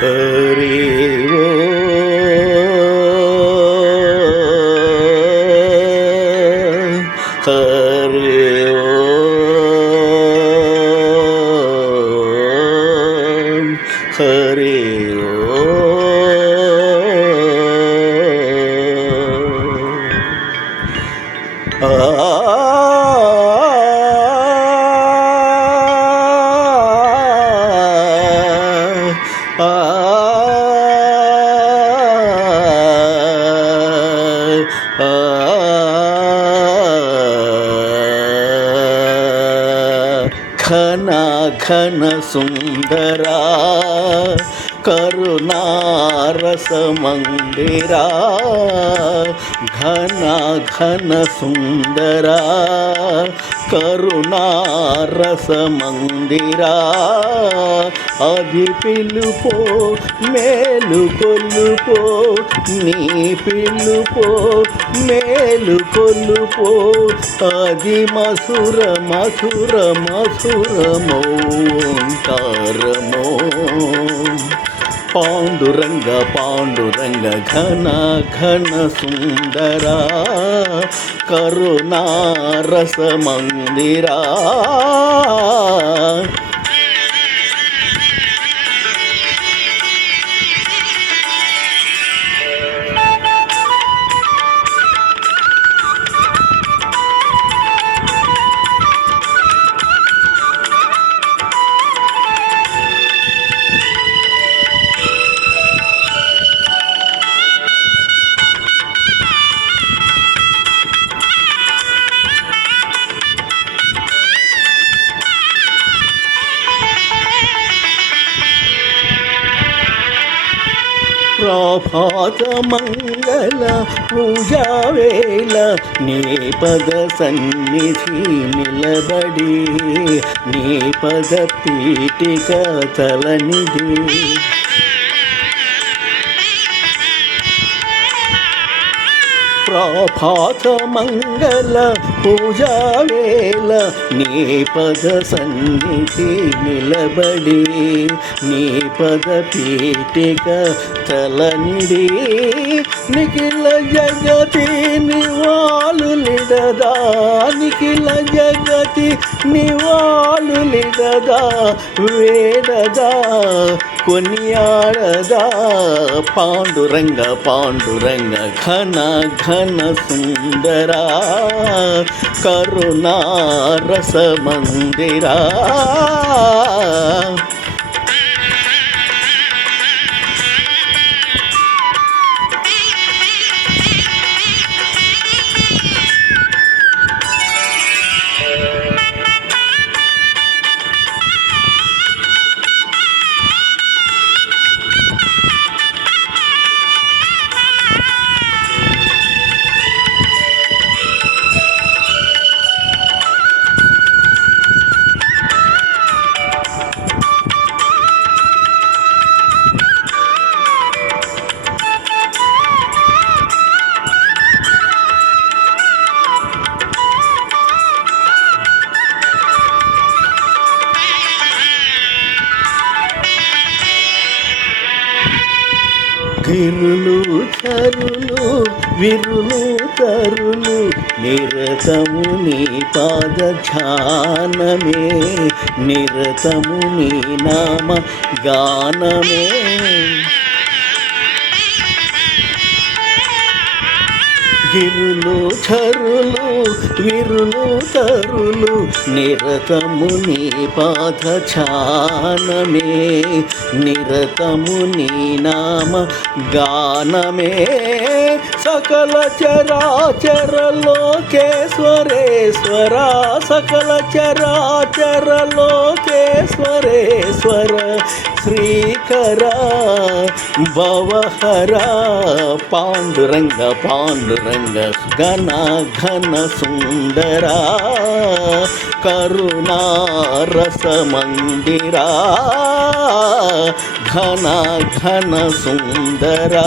హరి ఓ హరి ఓం హరి ఘన ఘన సుందరా కరుణారస మందిరా ఘన ఘన సుందరా కరుణారస మందిరా అది పిలుపో మేలు కొలుపో నీ పిలుపో మేలు కొలుపో అది మధుర మధుర మధురమోంకారమో పాండురంగ పాండురంగ ఘన ఘన సుందరా కరుణారస మందిరా ప్రభాత మంగళ పూజా వేళ నీ పద సన్నిధి నిలబడి నీ పద పీఠిక తలనిధి ప్రభాత మంగళ పూజా వేళ నీ పద సన్నిధి నిలబడి నీ పద పీఠిక తలనిడి నిఖిల జగతి నివాళులిడదా నిఖిల జగతి నివాళులిడదా వేడదా కొనియాడదా పాండురంగ పాండురంగ ఘన ఘన సుందరా కరుణారస మందిరా గిరులు చరులు విరులు తరులు నిరతము నీ పాద ధ్యానమే నిరతము నీ నామ గానమే గిరులు చరులు విరులు తరులు నిరతము నీ పాద ఛానమే నిరతము నీ నామ గానమే సకల చరాచర లోకేశ్వరేశ్వర సకల చరాచర లోకేశ్వరేశ్వర శ్రీకర భవహర పాండురంగ పాండురంగ ఘన ఘన సుందరా కరుణారస మందిరా ఘన ఘన సుందరా